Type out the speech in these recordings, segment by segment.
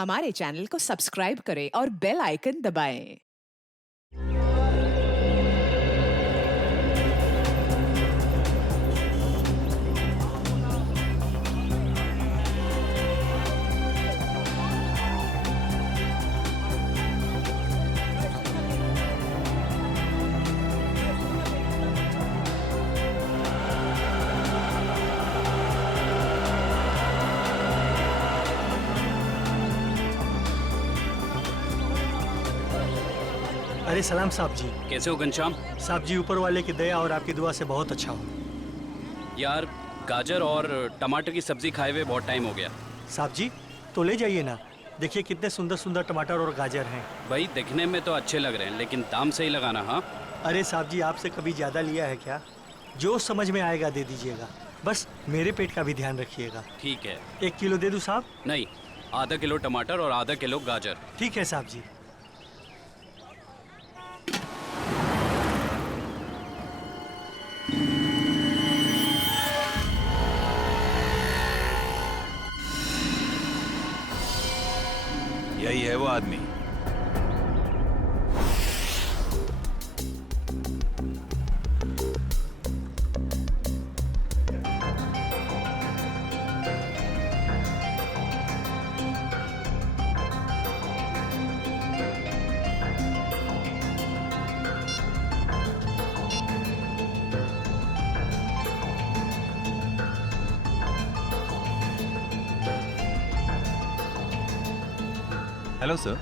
हमारे चैनल को सब्सक्राइब करें और बेल आइकन दबाएं। अरे सलाम साहब जी। कैसे हो घनश्याम? साहब जी ऊपर वाले की दया और आपकी दुआ से बहुत अच्छा हो। यार गाजर और टमाटर की सब्जी खाए हुए बहुत टाइम हो गया। साहब जी तो ले जाइए ना, देखिए कितने सुंदर सुंदर टमाटर और गाजर हैं। भाई दिखने में तो अच्छे लग रहे हैं लेकिन दाम सही लगाना। हाँ अरे साहब जी आपसे कभी ज़्यादा लिया है क्या? जो समझ में आएगा दे दीजिएगा, बस मेरे पेट का भी ध्यान रखिएगा। ठीक है। 1 किलो दे दूँ साहब? नहीं, आधा किलो टमाटर और आधा किलो गाजर। ठीक है साहब जी। यही है वो आदमी। Hello sir.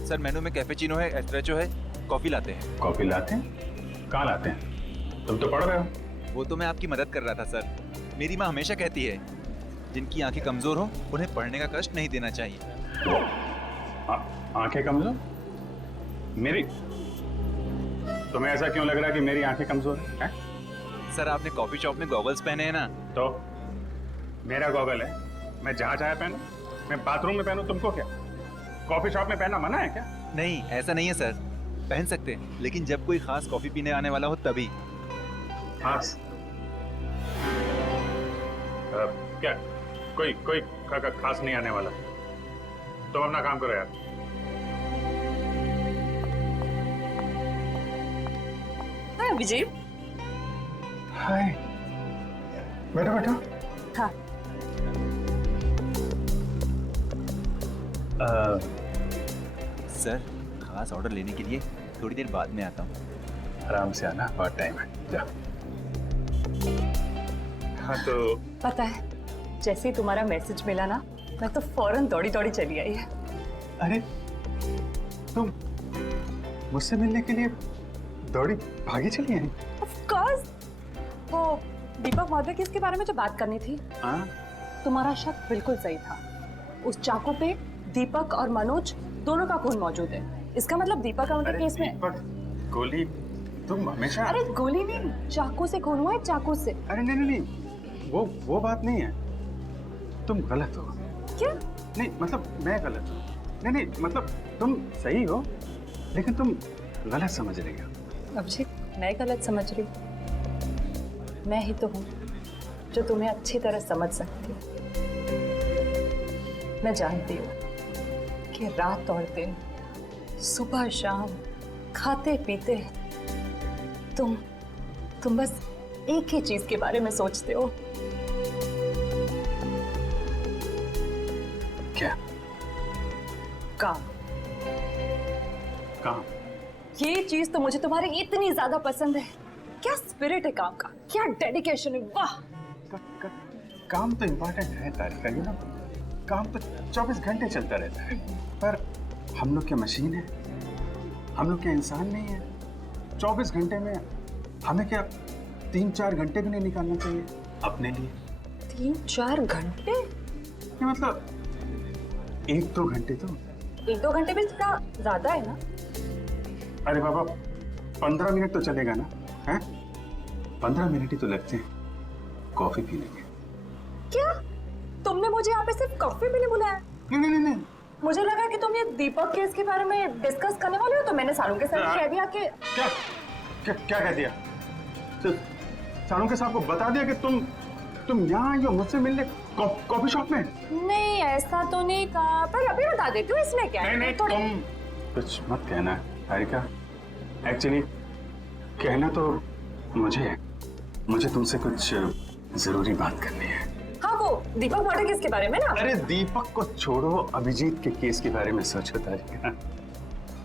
सर मेनू में कैपेचिनो है, एस्प्रेसो है, कॉफी लाते हैं। कॉफी लाते हैं? कहाँ लाते हैं? तुम तो पढ़ रहे हो। वो तो मैं आपकी मदद कर रहा था सर। मेरी माँ हमेशा कहती है जिनकी आंखें कमजोर हो उन्हें पढ़ने का कष्ट नहीं देना चाहिए। आंखें कमजोर? मेरी? तुम्हें ऐसा क्यों लग रहा है कि मेरी आंखें कमजोर है? सर आपने कॉफी शॉप में गॉगल्स पहने हैं ना। तो मेरा गॉगल है, मैं जहाँ चाहे पहनूं। मैं बाथरूम में पहनूं, तुमको क्या? कॉफी शॉप में पहनना मना है क्या? नहीं ऐसा नहीं है सर, पहन सकते हैं लेकिन जब कोई खास कॉफी पीने आने वाला हो तभी। खास? क्या कोई कोई खास नहीं आने वाला? तुम अपना काम करो यार। हाय विजय। हाय, बैठो बैठो। हाँ। सर खास ऑर्डर लेने के लिए थोड़ी देर बाद में आता हूँ। आराम से आना, बहुत टाइम है। जा। हाँ तो पता है, जैसे ही तुम्हारा मैसेज मिला ना, मैं तो फौरन दौड़ी दौड़ी चली आई है। अरे तुम मुझसे मिलने के लिए दौड़ी भागी चली आई? Of course. वो दीपक महोदय की इसके बारे में जो बात करनी थी, हाँ? तुम्हारा शक बिल्कुल सही था। उस चाकू पे दीपक और मनोज दोनों का खून मौजूद है। इसका मतलब दीपक और उनके केस में। दीपक, गोली, तुम हमेशा। अरे गोली नहीं, चाकू से खून हुआ है, चाकू से। अरे नहीं नहीं नहीं, वो बात नहीं है। तुम गलत हो। क्या? नहीं मतलब मैं गलत हूँ। नहीं नहीं मतलब तुम सही हो लेकिन तुम गलत समझ रही हो। अभिषेक, मैं गलत समझ रही हूँ? मैं ही तो हूँ जो तुम्हें अच्छी तरह समझ सकती हूँ। मैं जानती हूँ कि रात और दिन, सुबह शाम, खाते पीते तुम बस एक ही चीज के बारे में सोचते हो। क्या? काम। काम? ये चीज तो मुझे तुम्हारी इतनी ज्यादा पसंद है। क्या स्पिरिट है काम का, क्या डेडिकेशन है, वाह। काम तो इम्पोर्टेंट है तारिका, यू नो। काम तो 24 घंटे चलता रहता है, पर हम लोग क्या मशीन है? हम लोग क्या इंसान नहीं है? 24 घंटे में हमें क्या 3-4 घंटे भी नहीं निकालना चाहिए अपने लिए? 3-4 घंटे? ये मतलब 1-2 घंटे तो। 1-2 घंटे भी थोड़ा ज्यादा है ना? अरे बाबा 15 मिनट तो चलेगा ना? हैं? 15 मिनट ही तो लगते हैं कॉफी पीने के। क्या? तुमने मुझे यहाँ पे सिर्फ कॉफी पीने बुलाया? नहीं नहीं नहीं नहीं, मुझे लगा कि तुम ये दीपक केस के बारे में डिस्कस करने वाले हो, तो मैंने सानू के साथ कह दिया कि क्या क्या क्या कह दिया? सानू के साहब को बता दिया कि तुम यहाँ आई हो मुझसे मिलने कॉफी शॉप में? नहीं, ऐसा तो नहीं कहा, पर अभी बता देती हूँ इसमें क्या है। नहीं तुम कुछ मत कहना हारिका। एक्चुअली कहना तो मुझे तुमसे कुछ जरूरी बात करनी है। हाँ, वो दीपक मर्डर केस के बारे में ना। अरे दीपक को छोड़ो, अभिजीत के केस के बारे में सोचो तारिका।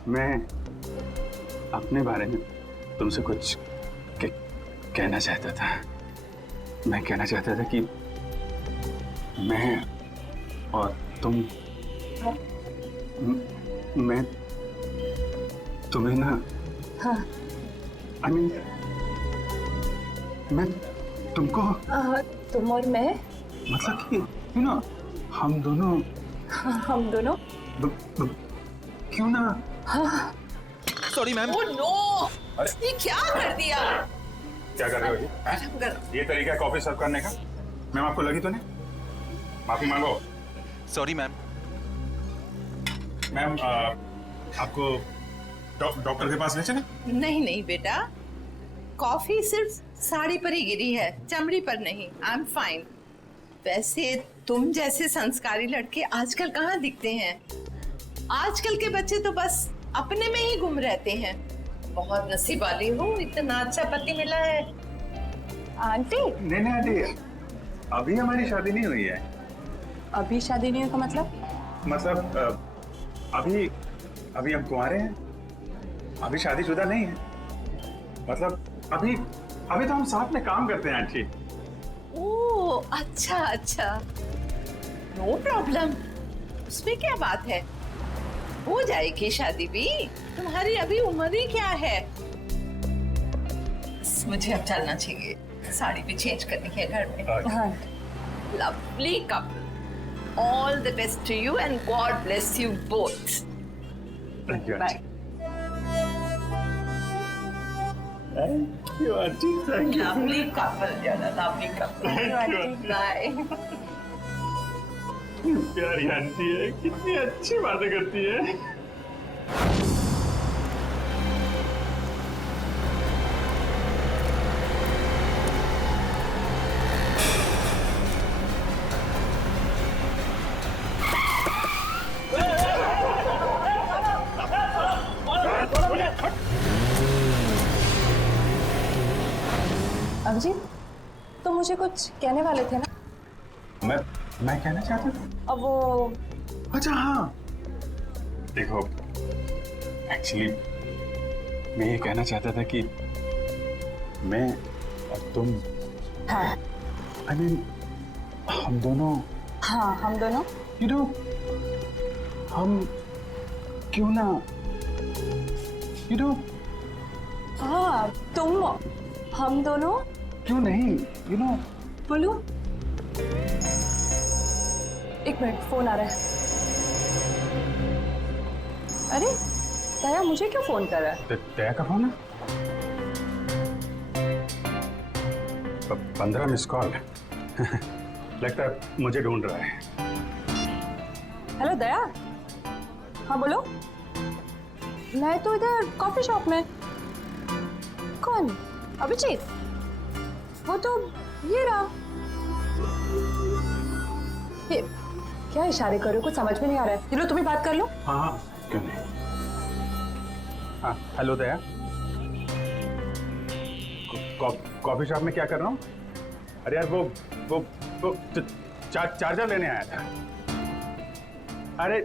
मैं अपने बारे में तुमसे कुछ कहना चाहता था। मैं कहना चाहता था कि मैं और तुम मैं तुम्हें ना, हाँ। I mean, मैं तुमको तुम और मैं, मतलब कि हम दोनों हम दोनों क्यों ना। Sorry ma'am. ओह नो, ये क्या कर दिया? क्या कर रहे हो जी? ये तरीका है कॉफी सर्व करने का? मैम आपको लगी तो नहीं? माफी मांगो। Sorry ma'am. मैम आपको डॉक्टर के पास ले चले? नहीं नहीं बेटा, कॉफी सिर्फ साड़ी पर ही गिरी है, चमड़ी पर नहीं। I am fine. वैसे तुम जैसे संस्कारी लड़के आजकल कहाँ दिखते हैं? आजकल के बच्चे तो बस अपने में ही गुम रहते हैं। बहुत नसीब वाली हूँ, इतना अच्छा पति मिला है। आंटी, नहीं आंटी, अभी हमारी शादी नहीं हुई है। अभी शादी नहीं हुई का मतलब अभी हम कुंवारे हैं, अभी शादीशुदा नहीं है। मतलब अभी तो हम साथ में काम करते हैं आंटी। ओह अच्छा अच्छा, नो प्रॉब्लम, उसमें क्या बात है, हो जाएगी शादी भी। तुम्हारी अभी उम्र ही क्या है। मुझे अब चलना चाहिए, साड़ी भी चेंज करनी है घर में। हाँ। Lovely couple, all the best to you and God bless you both. Thank you bye. Aunty. Thank you. Lovely couple, lovely couple. Bye. प्यारी आंटी है, कितनी अच्छी बातें करती है। अभिजीत, तो मुझे कुछ कहने वाले थे ना? मैं कहना चाहता था। अब वो, अच्छा हाँ, देखो एक्चुअली मैं ये कहना चाहता था कि मैं और तुम, हाँ I mean, हम दोनों, हाँ, हम दोनों, you know, हम क्यों ना, you know, हाँ हम दोनों क्यों नहीं, you know, बोलो। एक मिनट, फोन आ रहा है। अरे दया, मुझे क्यों फोन कर रहा है? दया का फोन है? 15 मिस कॉल। लगता है मुझे ढूंढ रहा है। हेलो दया। हाँ बोलो। मैं तो इधर कॉफी शॉप में। कौन? अभिजीत? वो तो ये रहा। ये क्या इशारे कर रहे हो? कुछ समझ में नहीं आ रहा है। चलो तुम ही बात कर लो। हाँ हाँ, क्यों नहीं। हाँ हेलो दया, कॉफी शॉप में क्या कर रहा हूँ? अरे यार वो चार्जर लेने आया था। अरे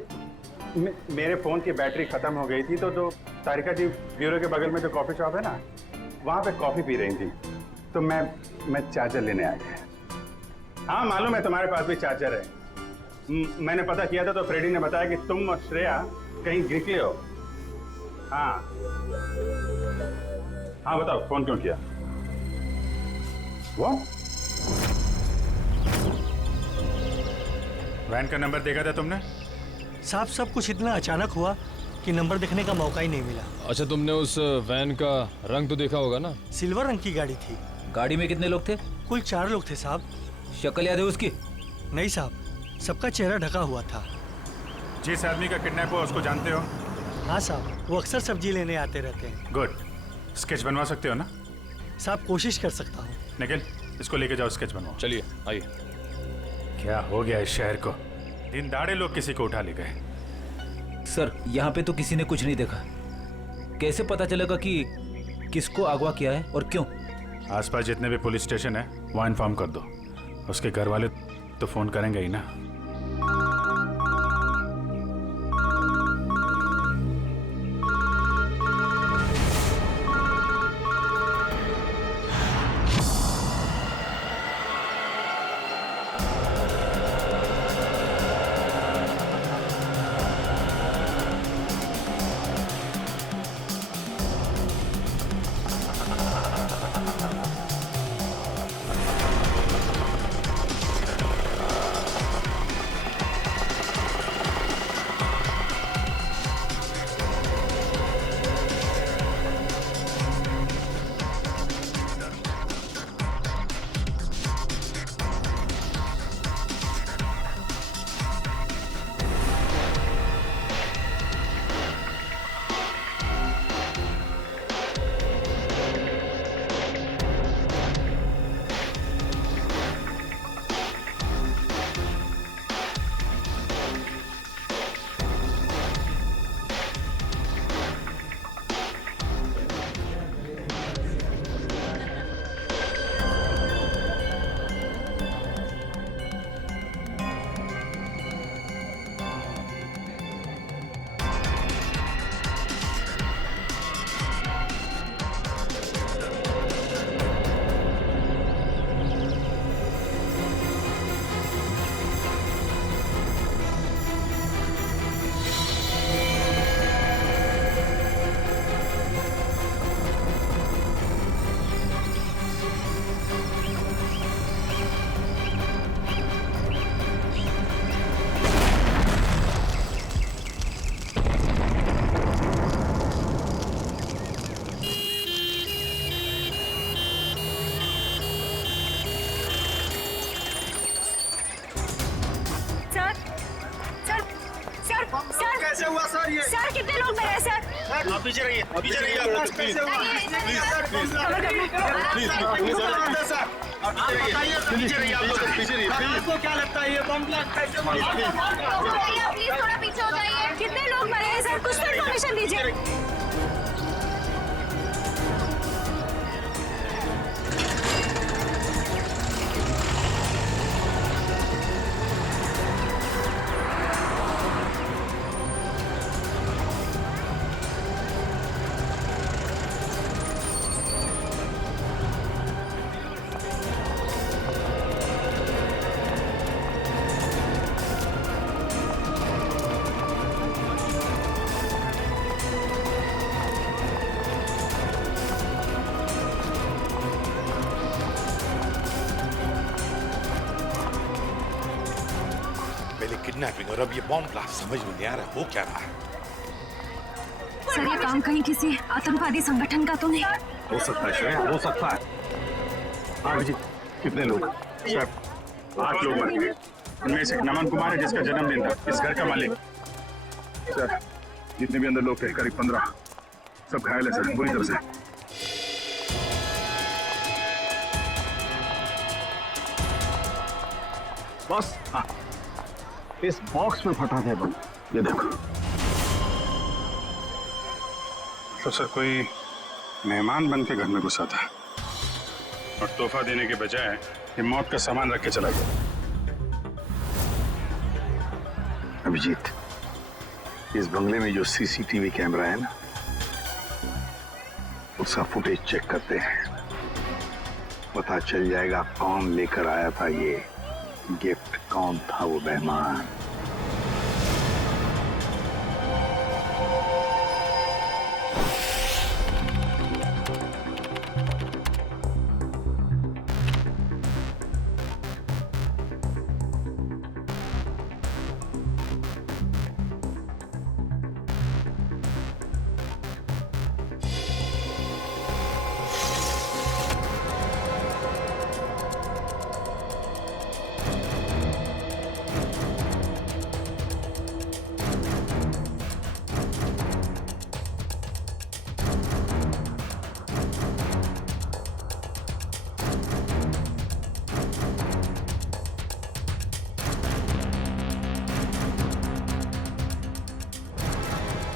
मेरे फोन की बैटरी खत्म हो गई थी, तो जो तारिका जी ब्यूरो के बगल में जो कॉफी शॉप है ना, वहाँ पे कॉफी पी रही थी, तो मैं चार्जर लेने आ गया। हाँ मालूम है तुम्हारे पास भी चार्जर है। मैंने पता किया था तो फ्रेडी ने बताया कि तुम और श्रेया कहीं निकले हो। हाँ हाँ बताओ, फोन क्यों किया? वो वैन का नंबर देखा था तुमने? साहब सब कुछ इतना अचानक हुआ कि नंबर देखने का मौका ही नहीं मिला। अच्छा, तुमने उस वैन का रंग तो देखा होगा ना? सिल्वर रंग की गाड़ी थी। गाड़ी में कितने लोग थे? कुल 4 लोग थे साहब। शक्ल याद है उसकी? नहीं साहब, सबका चेहरा ढका हुआ था। जिस आदमी का किडनैप हुआ उसको जानते हो? हाँ साहब, वो अक्सर सब्जी लेने आते रहते हैं। गुड। स्केच बनवा सकते हो ना? साहब कोशिश कर सकता हूँ। निखिल, इसको लेके जाओ, स्केच बनवाओ। चलिए आइए। क्या हो गया इस शहर को? दिन दाड़े लोग किसी को उठा ले गए। सर यहाँ पे तो किसी ने कुछ नहीं देखा, कैसे पता चलेगा कि किसको अगवा किया है और क्यों? आसपास जितने भी पुलिस स्टेशन है वहाँ इन्फॉर्म कर दो। उसके घर वाले तो फोन करेंगे ही ना। कैसे हुआ सर ये? सर कितने लोग मरे हैं सर? आप पीछे रहिए, पीछे रहिए। कैसे हुआ? पीछे रहिए, आप लोग पीछे रहिए। आपको क्या लगता है ये बम ब्लास्ट कैसे हुआ? प्लीज थोड़ा पीछे हो जाइए। कितने लोग मरे हैं सर? कुछ तो इन्फॉर्मेशन दीजिए। किडनैपिंग और अब ये बॉम्ब ब्लास्ट, समझ में नहीं आ रहा हो क्या रहा है। सर ये काम कहीं किसी आतंकवादी संगठन का तो नहीं? हो सकता है श्रेया, हो सकता है। हाँ जी, कितने लोग? सर 8 लोग मरे हैं। उनमें से नमन कुमार है जिसका जन्मदिन था, इस घर का मालिक। सर जितने भी अंदर लोग थे करीब 15, सब घायल है सर, बुरी तरह से। बस हाँ, इस बॉक्स में फटा था बम, ये देखो। तो सर कोई मेहमान बन के घर में घुसा था और तोहफा देने के बजाय ये मौत का सामान रख के चला गया। अभिजीत, इस बंगले में जो सीसीटीवी कैमरा है ना, उसका फुटेज चेक करते हैं। पता चल जाएगा कौन लेकर आया था ये गिफ्ट, कौन था वो मेहमान।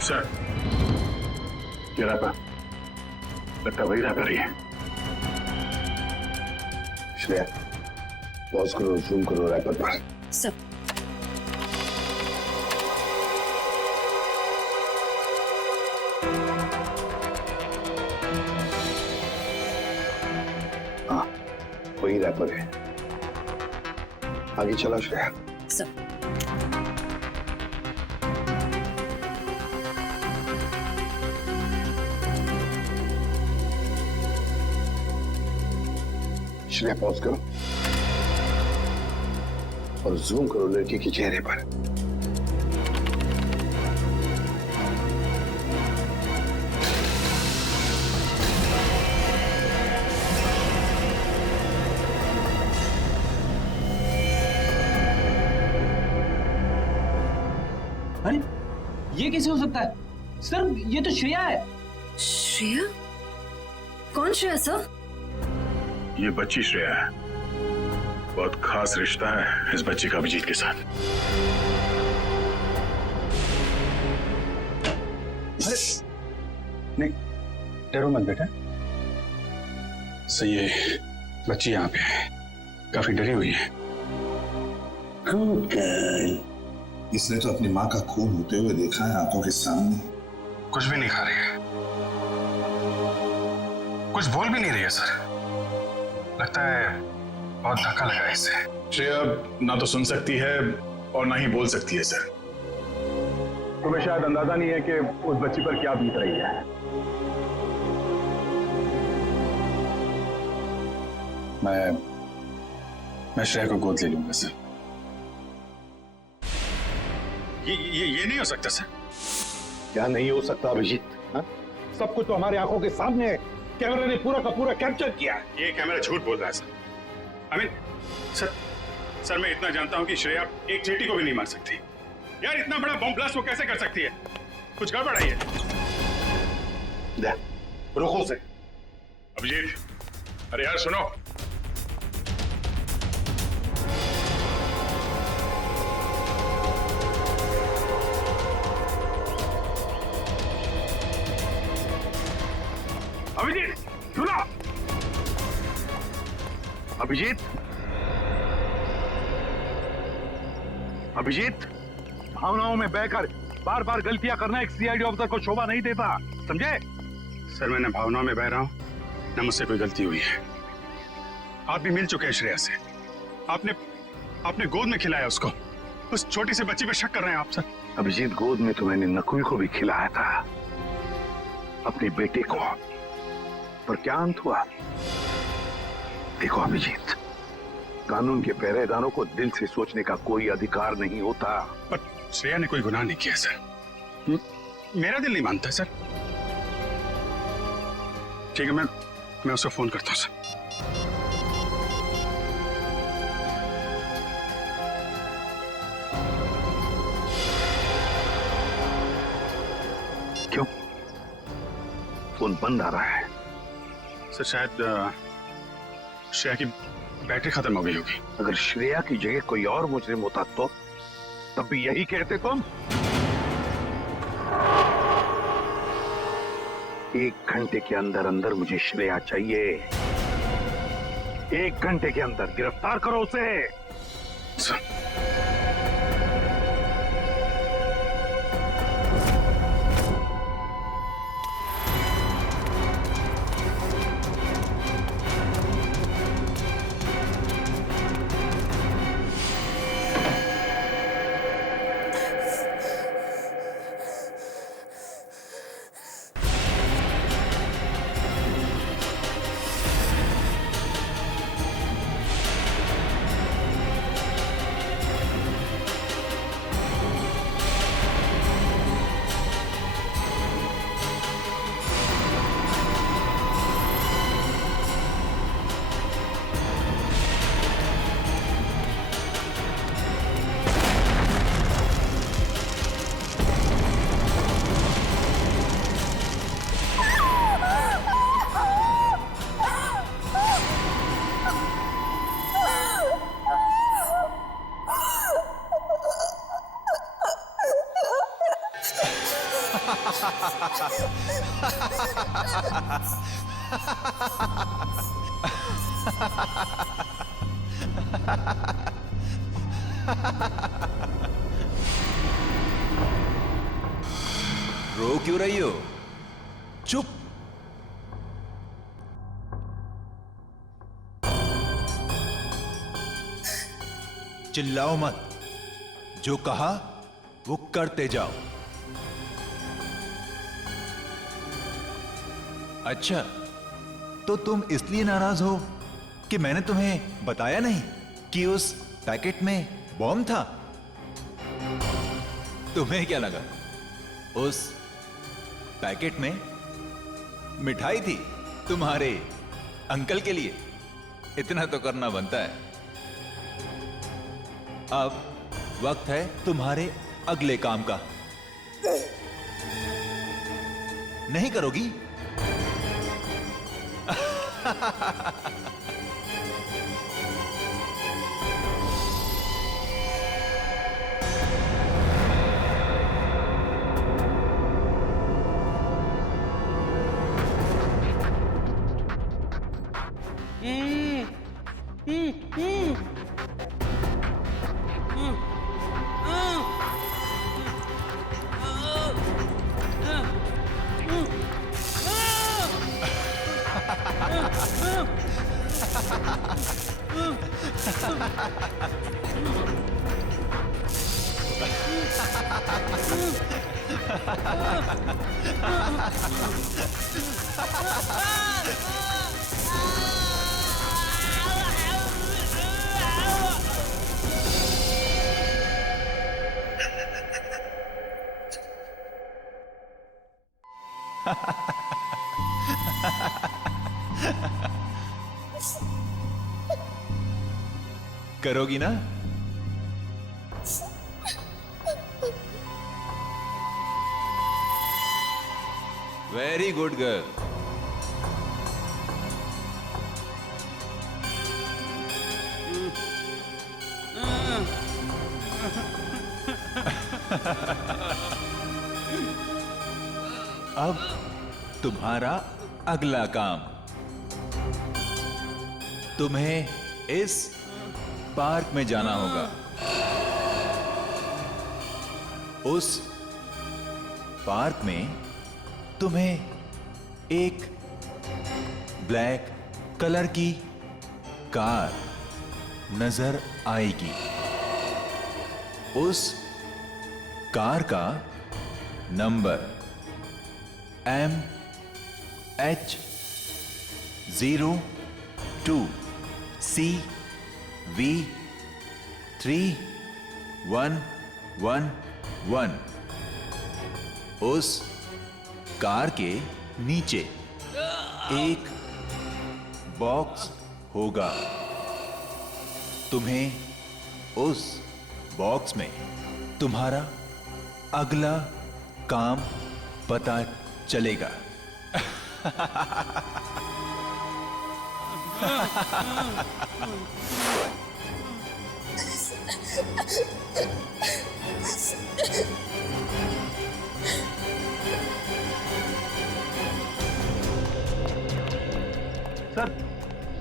सर, ये रैपर लगता वही रैपर ही है। श्रेया, पॉज करो, जूम करो रैपर पर। सब हाँ, वही रैपर है। आगे चला श्रेया। सब श्रेया, पॉज करो और जूम करो लड़की के चेहरे पर। अरे ये कैसे हो सकता है सर? ये तो श्रेया है। श्रेया? कौन श्रेया सर? ये बच्ची श्रेया है। बहुत खास रिश्ता है इस बच्ची का अभिजीत के साथ। नहीं, डरो मत बेटा। सही है, बच्ची यहाँ पे है, काफी डरी हुई है। इसने तो अपनी माँ का खून होते हुए देखा है आंखों के सामने। कुछ भी नहीं खा रही है, कुछ बोल भी नहीं रही है सर। लगता है बहुत धक्का लगा है इसे। श्रेया ना तो सुन सकती है और ना ही बोल सकती है सर। तुम्हें शायद अंदाजा नहीं है कि उस बच्ची पर क्या बीत रही है। मैं श्रेया को गोद ले लूंगा सर। ये नहीं हो सकता सर। क्या नहीं हो सकता अभिजीत? सब कुछ तो हमारी आंखों के सामने है। कैमरे ने पूरा का पूरा कैप्चर किया। ये कैमरा झूठ बोल रहा है सर। सर मैं इतना जानता हूं कि श्रेया एक चींटी को भी नहीं मार सकती। यार इतना बड़ा बम ब्लास्ट वो कैसे कर सकती है? कुछ गड़बड़ है। रुको से अभिजीत, अरे यार सुनो। अभिजीत सुनो। अभिजीत, अभिजीत, भावनाओं में बहकर बार बार गलतियां करना एक सीआईडी ऑफिसर को शोभा नहीं देता, समझे? सर मैं न भावनाओं में बह रहा हूं न मुझसे कोई गलती हुई है। आप भी मिल चुके हैं श्रेया से। आपने गोद में खिलाया उसको। उस छोटी सी बच्ची पे शक कर रहे हैं आप सर। अभिजीत, गोद में तो मैंने नकुल को भी खिलाया था, अपने बेटे को, पर क्या अंत हुआ? देखो अभिजीत, कानून के पहरेदारों को दिल से सोचने का कोई अधिकार नहीं होता। पर श्रेया ने कोई गुनाह नहीं किया सर। मेरा दिल नहीं मानता सर। ठीक है, मैं उसको फोन करता हूं सर। क्यों फोन बंद आ रहा है? सर शायद श्रेया की बैटरी खत्म हो गई होगी। अगर श्रेया की जगह कोई और मुजरिम होता तो तब भी यही कहते तुम? 1 घंटे के अंदर अंदर मुझे श्रेया चाहिए। 1 घंटे के अंदर गिरफ्तार करो उसे। रो क्यों रही हो? चुप। चिल्लाओ मत, जो कहा वो करते जाओ। अच्छा, तो तुम इसलिए नाराज हो कि मैंने तुम्हें बताया नहीं कि उस पैकेट में बॉम्ब था? तुम्हें क्या लगा उस पैकेट में मिठाई थी तुम्हारे अंकल के लिए? इतना तो करना बनता है। अब वक्त है तुम्हारे अगले काम का। नहीं करोगी? करोगी ना? Very good girl. अब तुम्हारा अगला काम, तुम्हें इस पार्क में जाना होगा। उस पार्क में तुम्हें एक ब्लैक कलर की कार नजर आएगी। उस कार का नंबर MH02 CV3111। उस कार के नीचे एक बॉक्स होगा। तुम्हें उस बॉक्स में तुम्हारा अगला काम पता चलेगा। सर,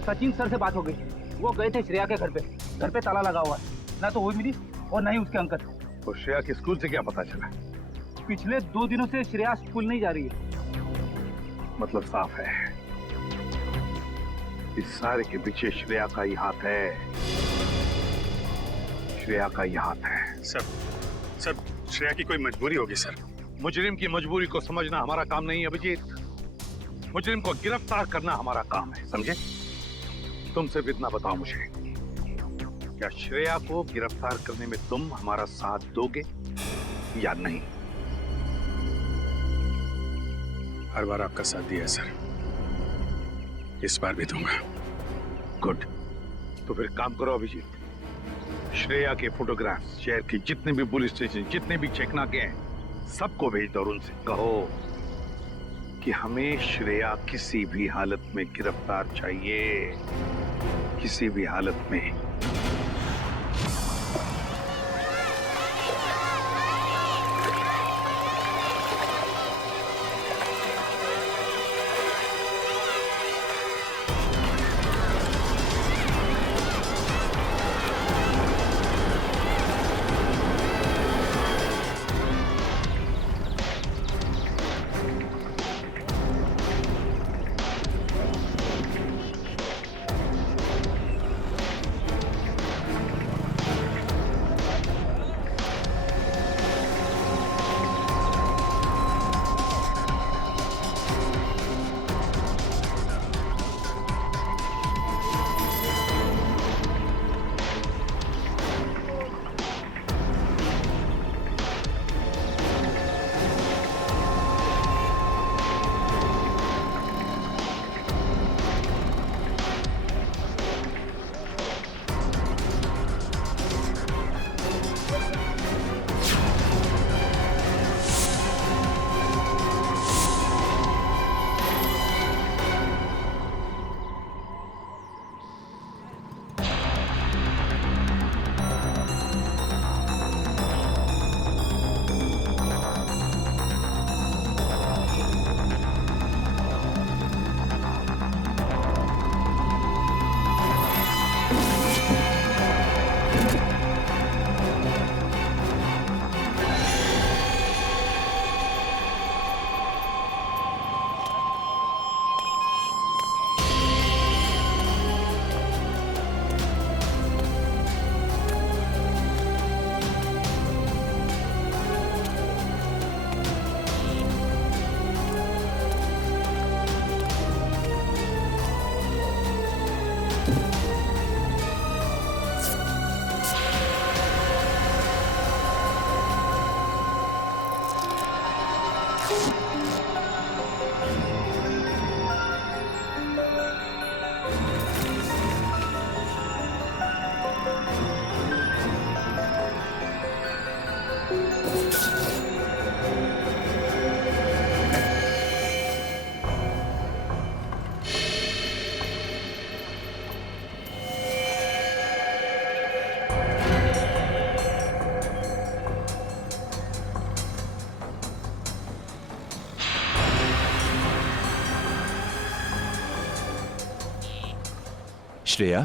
सचिन सर से बात हो गई। वो गए थे श्रेया के घर पे। घर पे ताला लगा हुआ है, ना तो वो मिली और ना ही उसके अंकल। तो श्रेया के स्कूल से क्या पता चला? पिछले 2 दिनों से श्रेया स्कूल नहीं जा रही है। मतलब साफ है, इस सारे के पीछे श्रेया का ही हाथ है। श्रेया का ही हाथ है। सर श्रेया की कोई मजबूरी होगी सर। मुजरिम की मजबूरी को समझना हमारा काम नहीं है अभिजीत। मुजरिम को गिरफ्तार करना हमारा काम है, समझे? तुम सिर्फ इतना बताओ मुझे, क्या श्रेया को गिरफ्तार करने में तुम हमारा साथ दोगे या नहीं? हर बार आपका साथ दिया सर, इस बार भी दूंगा। गुड, तो फिर काम करो अभिजीत, श्रेया के फोटोग्राफ्स शहर के जितने भी पुलिस स्टेशन, जितने भी चेकनाके हैं, सबको भेज दो और उनसे कहो कि हमें श्रेया किसी भी हालत में गिरफ्तार चाहिए, किसी भी हालत में। श्रेया,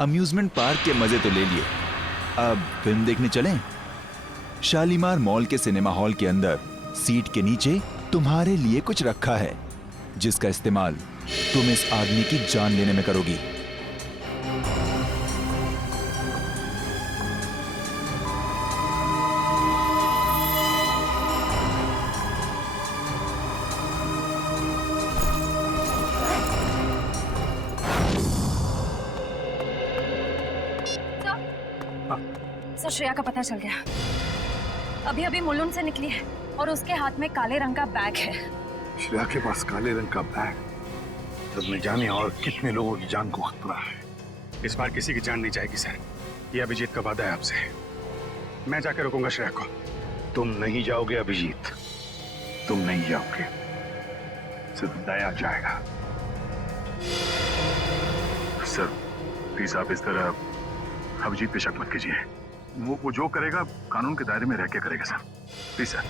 अम्यूजमेंट पार्क के मजे तो ले लिए, अब फिल्म देखने चलें? शालीमार मॉल के सिनेमा हॉल के अंदर सीट के नीचे तुम्हारे लिए कुछ रखा है, जिसका इस्तेमाल तुम इस आदमी की जान लेने में करोगी। सर, श्रेया का पता चल गया। अभी अभी मुलुंड से निकली है और उसके हाथ में काले रंग का बैग है। श्रेया के पास काले रंग का बैग, तब न जाने और कितने लोगों की जान को खतरा है। इस बार किसी की जान नहीं जाएगी सर, ये अभिजीत का वादा है आपसे। मैं जाकर रोकूंगा श्रेया को। तुम नहीं जाओगे अभिजीत, तुम नहीं जाओगे, सिर्फ दया जाएगा। सर प्लीज आप इस तरह अभिजीत पे शक मत कीजिए। वो जो करेगा कानून के दायरे में रह के करेगा sir, please sir.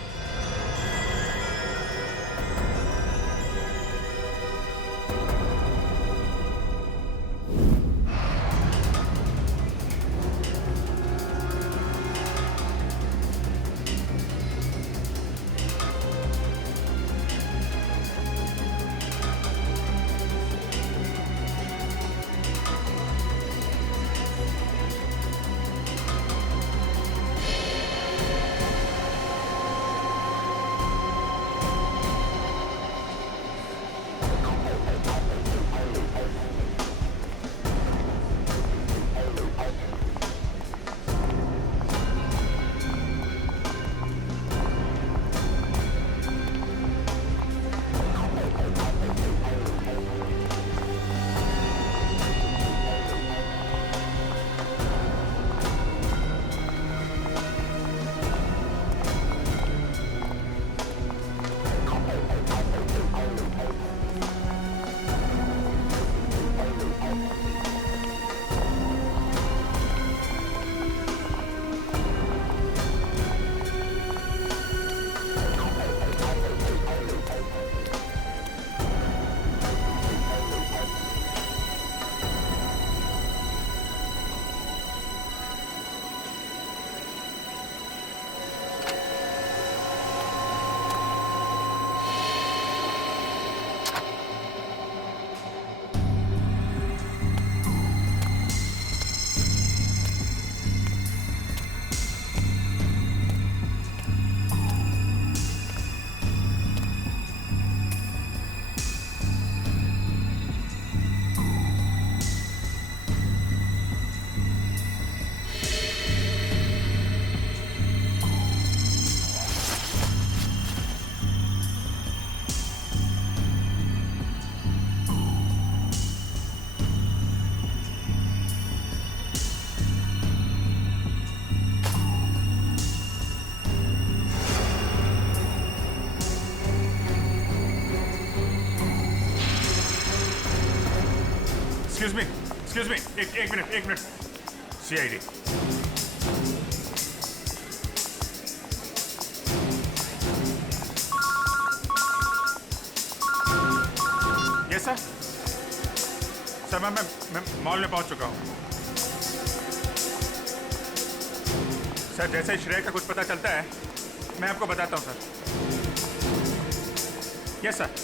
Excuse me, एक minute. CID। Yes sir. Sir मैं मॉल में पहुंच चुका हूं। सर जैसे ही श्रेया का कुछ पता चलता है मैं आपको बताता हूं सर। Yes sir.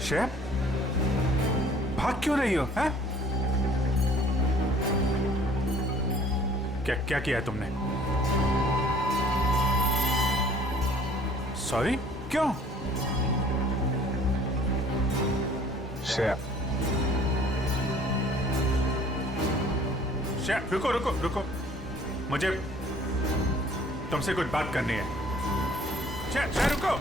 श्रेया, भाग क्यों रही हो? हैं? क्या क्या किया है तुमने? सॉरी, क्यों? श्रेया, श्रेया, रुको रुको रुको, मुझे तुमसे कुछ बात करनी है। श्रेया, श्रेया रुको।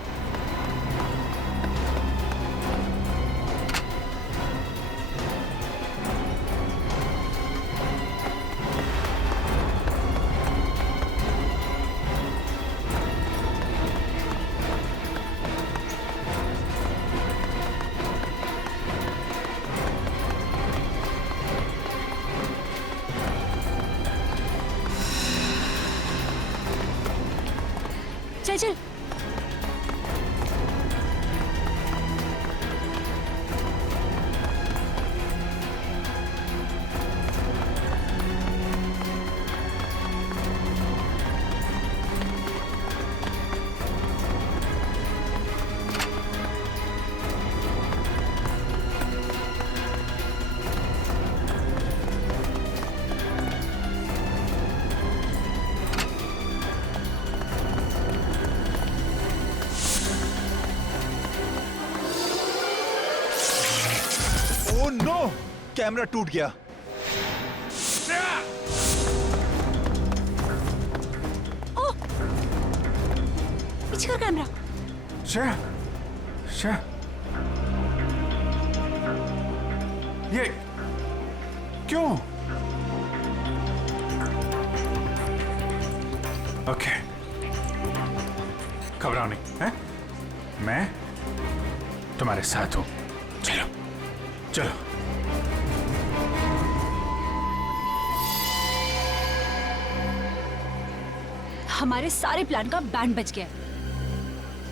चल चल। ओह नो, कैमरा टूट गया। ओह, पीछे कर कैमरा। श्रेया, श्रेया, ये क्यों? ओके, घबराओ नहीं, हैं? मैं तुम्हारे साथ हूं। चलो चलो। हमारे सारे प्लान का बैंड बज गया है।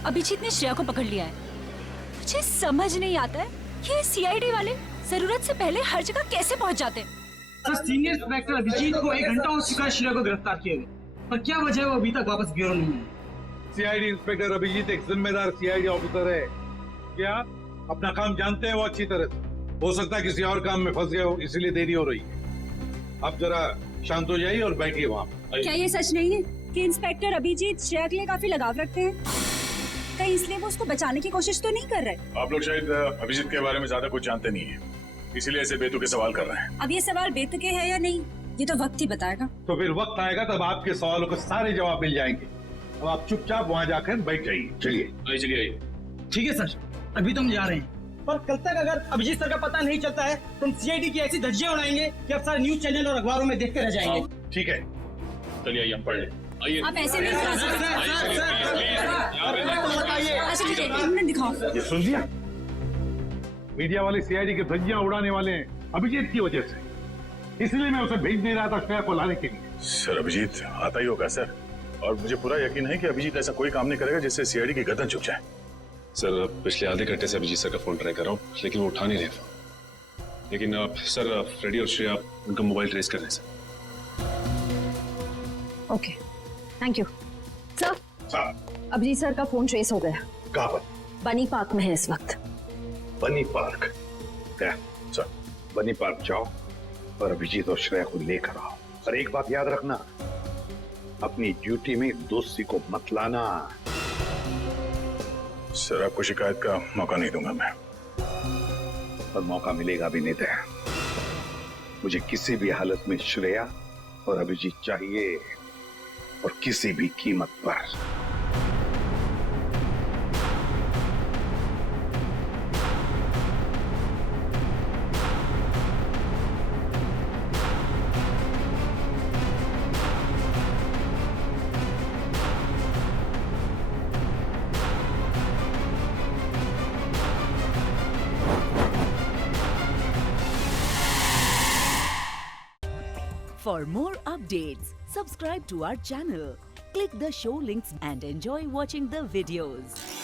अभिजीत ने श्रेया को पकड़ लिया है। मुझे समझ नहीं आता है कि सीआईडी वाले जरूरत से पहले हर जगह कैसे पहुंच जाते हैं। सर, सीनियर इंस्पेक्टर अभिजीत को 1 घंटा हो चुका है श्रेया को गिरफ्तार किए हुए, पर क्या वजह है वो अभी तक वापस ब्यूरो नहीं है? सीआईडी इंस्पेक्टर अभिजीत एक जिम्मेदार सीआईडी ऑफिसर है। क्या अपना काम जानते हैं वो अच्छी तरह से? हो सकता है किसी और काम में फंस गए हो, इसीलिए देरी हो रही है। आप जरा शांत हो जाइए और बैठिए वहाँ। क्या ये सच नहीं है कि इंस्पेक्टर अभिजीत श्रेया के लिए काफी लगाव रखते हैं? कहीं इसलिए वो उसको बचाने की कोशिश तो नहीं कर रहे? आप लोग शायद अभिजीत के बारे में ज्यादा कुछ जानते नहीं है, इसीलिए ऐसे बेतुके सवाल कर रहे हैं। अब ये सवाल बेतुके है या नहीं, ये तो वक्त ही बताएगा। तो फिर वक्त आएगा तब आपके सवालों के सारे जवाब मिल जाएंगे। अब आप चुपचाप वहाँ जाकर बैठ जाइए। चलिए चलिए। ठीक है सर, अभी तो हम जा रहे हैं, पर कल तक अगर अभिजीत सर का पता नहीं चलता है तो हम सीआईडी की ऐसी धज्जियां उड़ाएंगे कि अब सारे न्यूज चैनल और अखबारों में देखते रह जाएंगे। ठीक है, चलिए आइए हम पढ़ लें। आइए। आप ऐसे नहीं करा सकते। अच्छा ठीक है, इन्हें दिखाओ। ये सुन लिया? मीडिया वाले सीआईडी के धज्जियां उड़ाने वाले हैं अभिजीत की वजह से, इसलिए मैं उसे भेज नहीं रहा था श्रेया को लाने के लिए। सर अभिजीत आता ही होगा सर, और मुझे पूरा यकीन है कि अभिजीत ऐसा कोई काम नहीं करेगा जिससे सीआईडी की गर्दन झुक जाए। सर पिछले आधे घंटे से अभिजीत सर का फोन ट्राई कर रहा हूँ, लेकिन वो उठा नहीं रहे फोन। लेकिन सर फ्रेडी और श्रेया उनका मोबाइल ट्रेस कर रहे हैं sir. Okay, thank you sir. Abhijit sir का फोन ट्रेस हो गया। कहाँ पर? बनी पार्क में है इस वक्त। बनी पार्क? सर बनी पार्क जाओ और अभिजीत और श्रेया को लेकर आओ। और एक बात याद रखना, अपनी ड्यूटी में दोस्ती को मत लाना। सर आपको शिकायत का मौका नहीं दूंगा मैं। और मौका मिलेगा भी नहीं। मुझे किसी भी हालत में श्रेया और अभिजीत चाहिए, और किसी भी कीमत पर। For more updates, subscribe to our channel, click the show links and enjoy watching the videos.